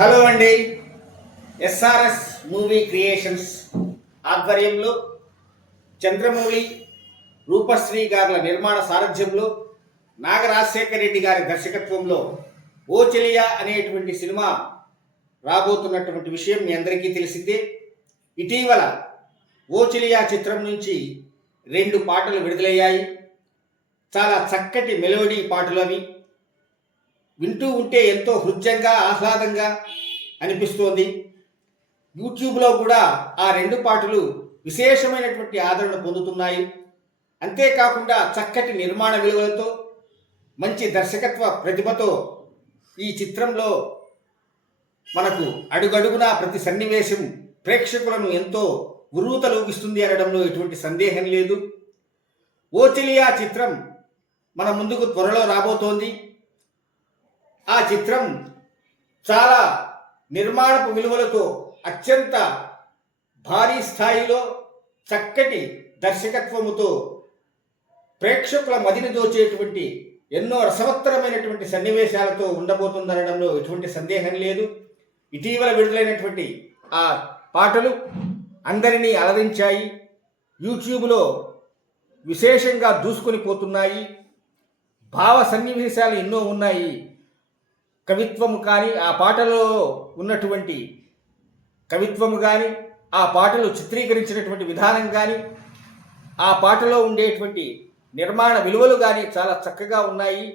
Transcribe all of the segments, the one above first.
Hello అండి. SRS movie creations ఆధ్వర్యంలో చంద్రమౌళి, రూపశ్రీ గార్ల నిర్మాణ సారథ్యంలో నాగరాజశేఖర రెడ్డి గారి దర్శకత్వంలో ఓ చెలియా అనేటువంటి సినిమా రాబోతున్నటువంటి విషయం మీ అందరికీ తెలిసిందే. ఇటీవల ఓ చెలియా చిత్రం నుంచి 2 పాటలు విడుదలయ్యాయి. చాలా చక్కటి మెలోడీ పాటలు అవి. వింటూ ఉంటే ఎంతో హృద్యంగా ఆహ్లాదంగా అనిపిస్తోంది. యూట్యూబ్లో కూడా ఆ 2 పాటలు విశేషమైనటువంటి ఆదరణ పొందుతున్నాయి. అంతేకాకుండా చక్కటి నిర్మాణ విలువలతో, మంచి దర్శకత్వ ప్రతిభతో ఈ చిత్రంలో మనకు అడుగడుగునా ప్రతి సన్నివేశం ప్రేక్షకులను ఎంతో ఉర్రూతలూగిస్తుంది అనడంలో ఎటువంటి సందేహం లేదు. ఓ చెలియా చిత్రం మన ముందుకు త్వరలో రాబోతోంది. ఆ చిత్రం చాలా నిర్మాణపు విలువలతో అత్యంత భారీ స్థాయిలో చక్కటి దర్శకత్వముతో ప్రేక్షకుల మదిని దోచేటువంటి ఎన్నో రసవత్తరమైనటువంటి సన్నివేశాలతో ఉండబోతుందనడంలో ఎటువంటి సందేహం లేదు. ఇటీవల విడుదలైనటువంటి ఆ పాటలు అందరినీ అలరించాయి. యూట్యూబ్లో విశేషంగా దూసుకొని పోతున్నాయి. భావ సన్నివేశాలు ఎన్నో ఉన్నాయి. కవిత్వము కానీ, ఆ పాటలో ఉన్నటువంటి కవిత్వము కానీ, ఆ పాటలు చిత్రీకరించినటువంటి విధానం కానీ, ఆ పాటలో ఉండేటువంటి నిర్మాణ విలువలు కానీ చాలా చక్కగా ఉన్నాయి.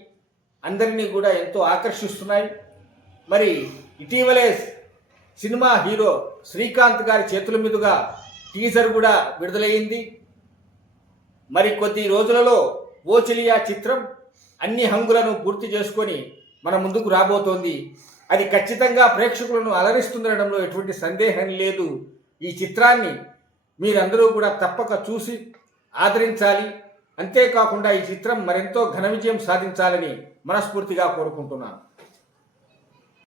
అందరినీ కూడా ఎంతో ఆకర్షిస్తున్నాయి. మరి ఇటీవలే సినిమా హీరో శ్రీకాంత్ గారి చేతుల మీదుగా టీజర్ కూడా విడుదలయ్యింది. మరి కొద్ది రోజులలో ఓ చెలియా చిత్రం అన్ని హంగులను పూర్తి చేసుకొని మన ముందుకు రాబోతోంది. అది ఖచ్చితంగా ప్రేక్షకులను అలరిస్తుందనడంలో ఎటువంటి సందేహం లేదు. ఈ చిత్రాన్ని మీరందరూ కూడా తప్పక చూసి ఆదరించాలి. అంతేకాకుండా ఈ చిత్రం మరెంతో ఘన విజయం సాధించాలని మనస్ఫూర్తిగా కోరుకుంటున్నాను.